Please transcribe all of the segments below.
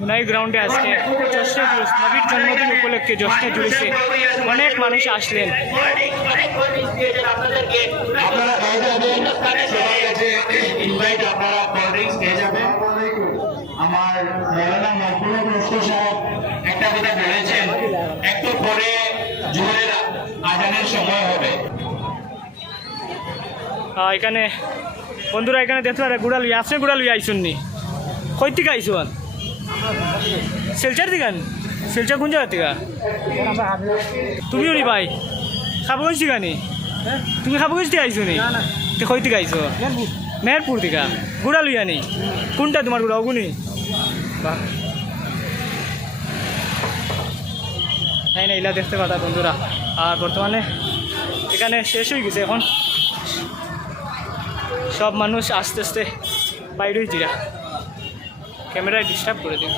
মুনাই গ্রাউন্ডে আজকে জশ্নে জুলুস নবীর জন্মদিন উপলক্ষে জশ্নে জুলুসে অনেক মানুষ আসলেন। আমার মৌলানা মকবুল মুফতি সাহেব একটা কথা বলেছেন, একটু পরে জোহরের আজানের সময় হবে। এখানে বন্ধুরা এখানে দেখতে পারে গুড়া লুই আপনি গুড়া লুই আইসুন নি কই থেকে আইসুন? শিলচার থেকে? শিলচার কোন জায়গা থেকে? তুমিও নি ভাই খাবগঞ্জ থেকে নি? তুমি খাবগঞ্জ থেকে আইসো নি? কই থেকে আইসো? মেহেরপুর থেকে। গুড়া লুইয়া নি? কোনটা তোমার গুড়া? অগুনি? নাই না, এলা দেখতে পাতা বন্ধুরা। আর বর্তমানে এখানে শেষ হয়ে গেছে, এখন সব মানুষ আস্তে আস্তে বাইরে হয়েছে। ক্যামেরায় ডিস্টার্ব করে দিন।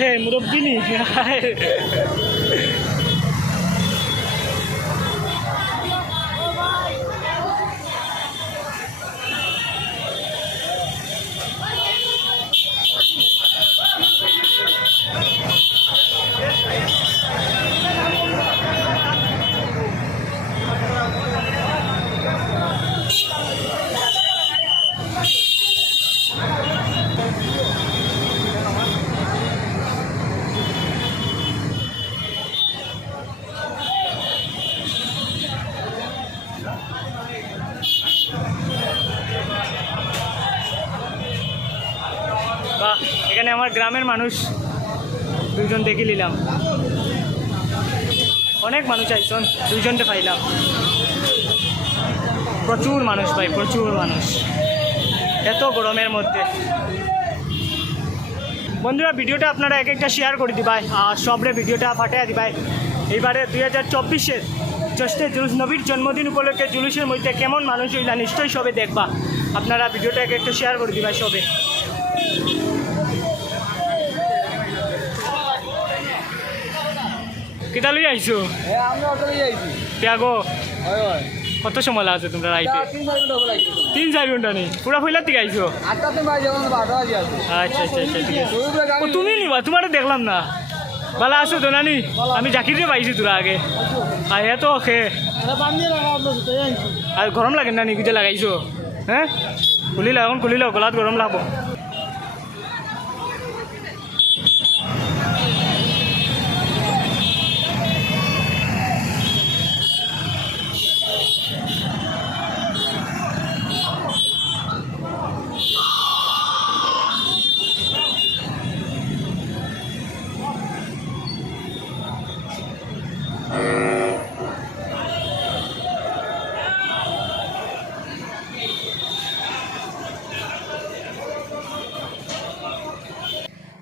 হে মুরব্বী নি বা এখানে আমার গ্রামের মানুষ দুইজন দেখে নিলাম। অনেক মানুষ আইসন, দুইজনকে পাইলাম। প্রচুর মানুষ ভাই, প্রচুর মানুষ এত গরমের মধ্যে। বন্ধুরা ভিডিওটা আপনারা এক একটা শেয়ার করে দিবাই আর সবরে ভিডিওটা ফাটিয়ে দিবাই। এইবারে 2024-এর জশ্নে জুলুস নবীর জন্মদিন উপলক্ষে জুলুসের মধ্যে কেমন মানুষ হইলা নিশ্চয়ই সবে দেখবা। আপনারা ভিডিওটা এক একটা শেয়ার করে দিবাই সবে। কিতা লই আইছো? কত সময় লাগছে তোমরা রাইতে? 3-4 ঘন্টা নেই পুরা ফইলার থেকে আইছো? আচ্ছা আচ্ছা আচ্ছা ঠিক আছে। তুমি নিবা? তোমার দেখলাম না। ভালো আছো তো নানি? আমি জাকিরে পাইছি তোরা আগে। আর এত খে আর গরম লাগে নানি কিটা লাগাইছো? হ্যাঁ খুলি লাও, এখন খুলি লাও, গলাত গরম লাগবো।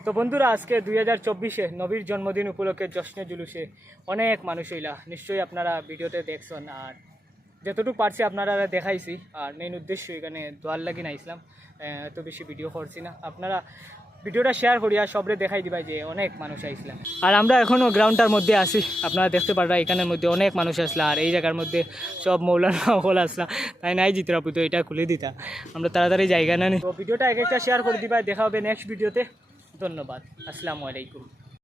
তো বন্ধুরা আজকে 2024-এ নবীর জন্মদিন উপলক্ষে জশ্নে জুলুসে অনেক মানুষ হইলা, নিশ্চয়ই আপনারা ভিডিওতে দেখছেন। আর যতটুকু পারছি আপনারা দেখাইছি। আর মেইন উদ্দেশ্য এখানে দোয়ার লাগি নাইছিলাম, এত বেশি ভিডিও করছি না। আপনারা ভিডিওটা শেয়ার করি আর সবরে দেখাই দিবা যে অনেক মানুষ আইসলাম। আর আমরা এখনও গ্রাউন্ডটার মধ্যে আসি, আপনারা দেখতে পারবা এখানের মধ্যে অনেক মানুষ আসলা। আর এই জায়গার মধ্যে সব মৌলানা সকল আসলা, তাই নাই জিতরা পুতো এটা খুলে দিতা, আমরা তাড়াতাড়ি জায়গা না নি। তো ভিডিওটা এক একটা শেয়ার করে দিবা, দেখা হবে নেক্সট ভিডিওতে। ধন্যবাদ, আসসালামু আলাইকুম।